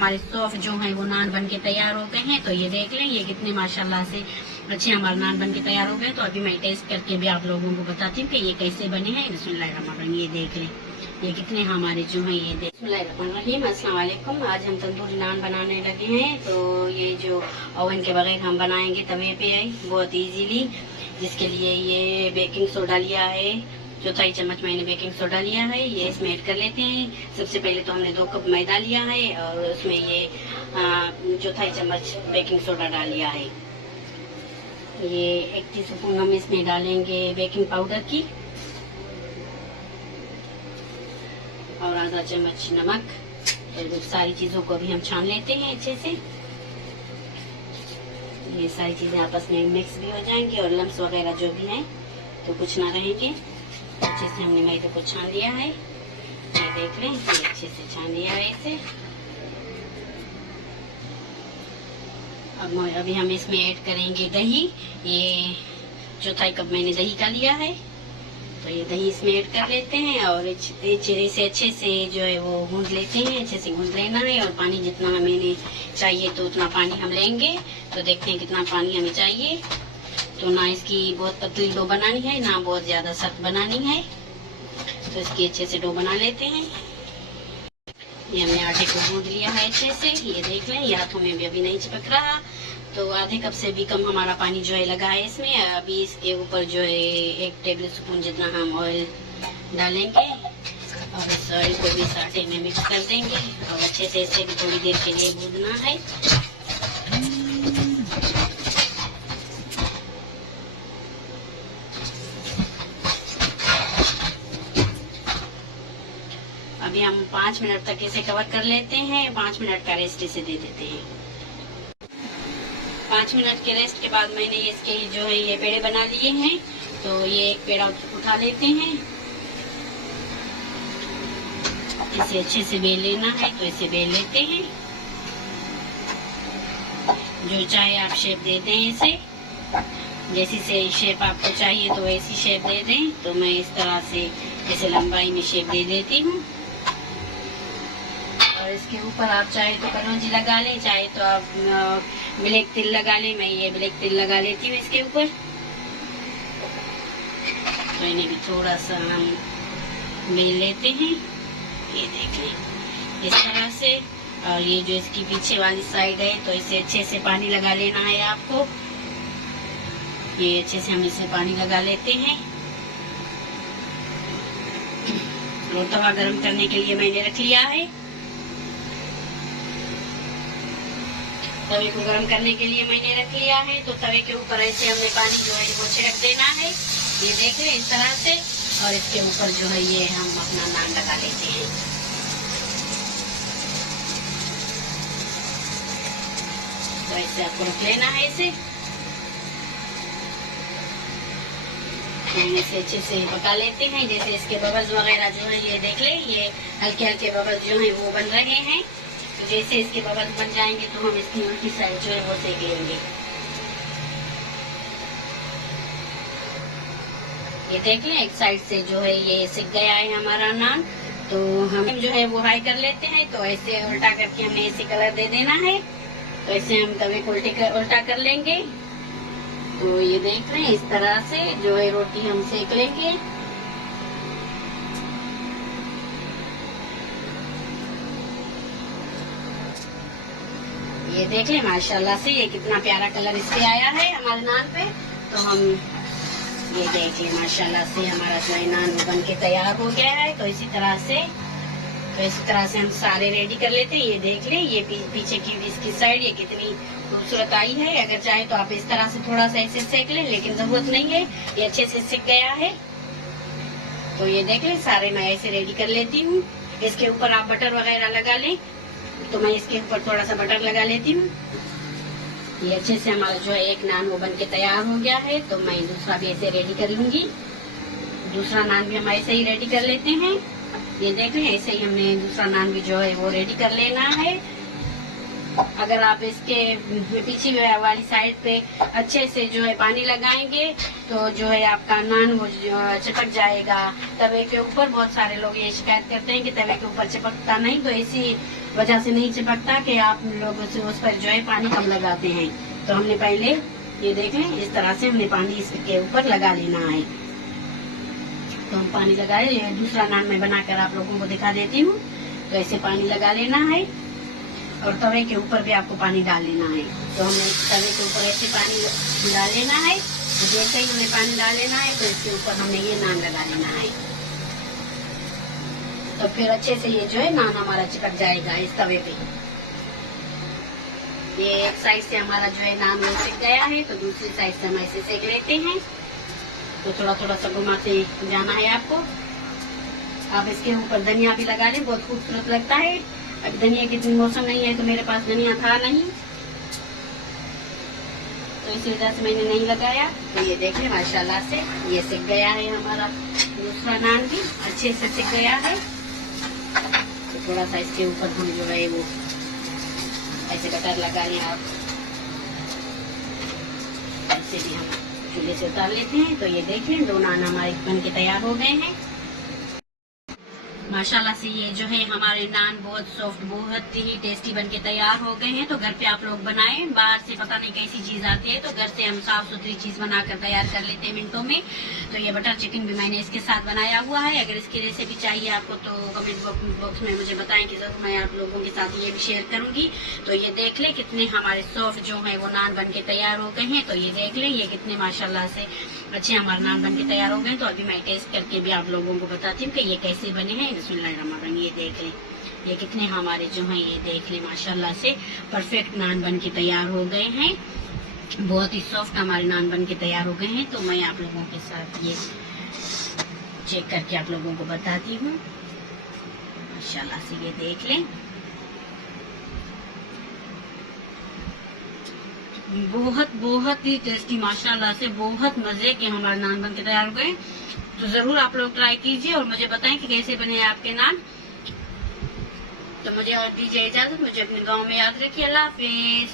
हमारे सॉफ्ट जो है वो नान बन के तैयार हो गए हैं। तो ये देख लें, ये कितने माशाल्लाह से अच्छे हमारे नान बन के तैयार हो गए। तो अभी मैं टेस्ट करके भी आप लोगों को बताती हूँ कि ये कैसे बने हैं। बिस्मिल्लाहिर्रहमानिर्रहीम, ये देख लें, ये कितने हमारे जो है ये देख। बिस्मिल्लाहिर्रहमानिर्रहीम, अस्सलाम वालेकुम। आज हम तंदूरी नान बनाने लगे हैं। तो ये जो ओवन के बगैर हम बनाएंगे तवे पे है बहुत इजीली, जिसके लिए ये बेकिंग सोडा लिया है, चौथाई चम्मच मैंने बेकिंग सोडा लिया है। ये इसमें ऐड कर लेते हैं। सबसे पहले तो हमने 2 कप मैदा लिया है और उसमें ये चौथाई चम्मच बेकिंग सोडा डाल लिया है। ये 1 टीस्पून हम इसमें डालेंगे बेकिंग पाउडर की और आधा चम्मच नमक। तो सारी चीजों को भी हम छान लेते हैं अच्छे से। ये सारी चीजें आपस में मिक्स भी हो जाएंगी और लम्स वगैरह जो भी हैं तो कुछ ना रहेंगे। अच्छे से हमने मैदे को छान लिया है, ये देख लें, ये अच्छे से छान लिया है इसे। अब अभी हम इसमें ऐड करेंगे दही। ये चौथाई कप मैंने दही का लिया है, तो ये दही इसमें ऐड कर लेते हैं और चिरे से अच्छे से जो है वो गूंद लेते हैं। अच्छे से गूंद लेना है और पानी जितना हमें चाहिए तो उतना पानी हम लेंगे। तो देखते हैं कितना पानी हमें चाहिए। तो ना इसकी बहुत पतली डो बनानी है, ना बहुत ज्यादा सख्त बनानी है। तो इसकी अच्छे से डो बना लेते हैं। ये हमने आटे को गूंद लिया है अच्छे से, ये देख लें, ये हाथों में भी अभी नहीं चिपक रहा। तो आधे कप से भी कम हमारा पानी जो है लगा है इसमें। अभी इसके ऊपर जो है 1 टेबल स्पून जितना हम ऑयल डालेंगे और इस ऑयल को भी इस आटे में मिक्स कर देंगे और अच्छे से इसे भी थोड़ी देर के लिए भूनना है। अभी हम 5 मिनट तक इसे कवर कर लेते हैं। 5 मिनट का रेस्ट इसे दे देते हैं। 5 मिनट के रेस्ट के बाद मैंने इसके जो है ये पेड़े बना लिए हैं। तो ये एक पेड़ा उठा लेते हैं, इसे अच्छे से बेल लेना है। तो इसे बेल लेते हैं, जो चाहे आप शेप दे दें इसे, जैसी से शेप आपको चाहिए तो वैसी शेप दे दें। तो मैं इस तरह से इसे लंबाई में शेप दे देती हूँ। और इसके ऊपर आप चाहे तो कलौंजी लगा लें, चाहे तो आप ब्लैक तिल लगा लें। मैं ये ब्लैक तिल लगा लेती हूँ इसके ऊपर। तो इन्हें भी थोड़ा सा हम बेल लेते हैं, ये देख लें इस तरह से। और ये जो इसकी पीछे वाली साइड है तो इसे अच्छे से पानी लगा लेना है आपको। ये अच्छे से हम इसे पानी लगा लेते हैं। और तवा गरम करने के लिए मैंने रख लिया है। तवे को गरम करने के लिए मैंने रख लिया है। तो तवे के ऊपर ऐसे हमने पानी जो है वो छिड़क देना है, ये देख लें इस तरह से। और इसके ऊपर जो है ये हम अपना नान लगा लेते हैं। तो ऐसे आपको रख लेना है इसे। इसे अच्छे से पका लेते हैं। जैसे इसके बबल्स वगैरह जो है ये देख लें, ये हल्के हल्के बबल्स जो है वो बन रहे हैं। तो जैसे इसके बबल्स बन जाएंगे तो हम इसकी उल्टी साइड जो है वो सेक लेंगे। ये देख लें, एक साइड से जो है ये सिक गया है हमारा नान। तो हम जो है वो फ्राई कर लेते हैं। तो ऐसे उल्टा करके हमने ऐसे कलर दे देना है। तो ऐसे हम तवे को उल्टा कर लेंगे। तो ये देख रहे हैं इस तरह से जो है रोटी हम सेक लेंगे। ये देख लें माशाल्लाह से ये कितना प्यारा कलर इससे आया है हमारे नान पे। तो हम ये देख लें माशाल्लाह से हमारा जो है नान बन के तैयार हो गया है। तो इसी तरह से हम सारे रेडी कर लेते हैं। ये देख लें, ये पीछे की इसकी साइड ये कितनी खूबसूरत आई है। अगर चाहे तो आप इस तरह से थोड़ा सा ऐसे सेक लें, लेकिन जरूरत नहीं है, ये अच्छे से सिक गया है। तो ये देख लें सारे मैं ऐसे रेडी कर लेती हूँ। इसके ऊपर आप बटर वगैरह लगा लें। तो मैं इसके ऊपर थोड़ा सा बटर लगा लेती हूँ। ये अच्छे से हमारा जो है एक नान वो बन के तैयार हो गया है। तो मैं दूसरा भी ऐसे रेडी कर लूंगी। दूसरा नान भी हम ऐसे ही रेडी कर लेते हैं। ये देख लें ऐसे ही हमने दूसरा नान भी जो है वो रेडी कर लेना है। अगर आप इसके पीछे वाली साइड पे अच्छे से जो है पानी लगाएंगे तो जो है आपका नान वो चिपक जाएगा तवे के ऊपर। बहुत सारे लोग ये शिकायत करते हैं कि तवे के ऊपर चिपकता नहीं। तो इसी वजह से नहीं चिपकता कि आप लोग उस पर जो है पानी कम लगाते हैं। तो हमने पहले ये देख लें, इस तरह से हमने पानी इसके ऊपर लगा लेना है। तो हम पानी लगाए, ये दूसरा नान मैं बनाकर आप लोगों को दिखा देती हूँ। तो ऐसे पानी लगा लेना है और तवे के ऊपर भी आपको पानी डाल लेना है। तो हमने तवे के ऊपर ऐसे पानी डाल लेना है। तो जैसे ही हमने पानी डाल लेना है तो इसके ऊपर हमने ये नान लगा लेना है। तो फिर अच्छे से ये जो है नान हमारा चिपक जाएगा इस तवे पे। ये एक साइड से हमारा जो है नान वो सिक गया है, तो दूसरी साइड से हम ऐसे सेक लेते हैं। तो थोड़ा थोड़ा सा घुमाते जाना है आपको। आप इसके ऊपर धनिया भी लगा लें, बहुत खूबसूरत लगता है। अब धनिया की मौसम नहीं है तो मेरे पास धनिया था नहीं, तो इसी वजह से मैंने नहीं लगाया। तो ये देख लें माशाल्लाह से ये सिक गया है, हमारा दूसरा नान भी अच्छे से सिक गया है। तो थोड़ा सा इसके ऊपर हम जो है वो ऐसे बटर लगा लें आप, ऐसे भी हम चूल्हे से उतार लेते हैं। तो ये देख लें 2 नान हमारे बन के तैयार हो गए हैं माशाल्लाह से। ये जो है हमारे नान बहुत सॉफ्ट, बहुत ही टेस्टी बनके तैयार हो गए हैं। तो घर पे आप लोग बनाएं, बाहर से पता नहीं कैसी चीज आती है, तो घर से हम साफ सुथरी चीज बनाकर तैयार कर लेते हैं मिनटों में। तो ये बटर चिकन भी मैंने इसके साथ बनाया हुआ है। अगर इसकी रेसिपी चाहिए आपको तो कमेंट बॉक्स में मुझे बताएं कि जरूर मैं आप लोगों के साथ ये भी शेयर करूंगी। तो ये देख ले कितने हमारे सॉफ्ट जो है वो नान बन के तैयार हो गए हैं। तो ये देख ले ये कितने माशाल्लाह से अच्छे हमारे नान बन के तैयार हो गए। तो अभी मैं टेस्ट करके भी आप लोगों को बताती हूँ कि ये कैसे बने हैं। बिस्मिल्लाहिर्रहमानिर्रहीम। ये देख लें ये कितने हमारे जो हैं, ये देख लें माशाल्लाह से परफेक्ट नान बन के तैयार हो गए हैं। बहुत ही सॉफ्ट हमारे नान बन के तैयार हो गए हैं। तो मैं आप लोगों के साथ ये चेक करके आप लोगों को बताती हूँ माशाल्लाह से। ये देख लें बहुत बहुत ही टेस्टी माशाल्लाह से, बहुत मजे के हमारे नान बन के तैयार हो गए। तो जरूर आप लोग ट्राई कीजिए और मुझे बताएं कि कैसे बने हैं आपके नान। तो मुझे और दीजिए इजाजत, मुझे अपने गांव में याद रखिए। अल्लाह हाफिज।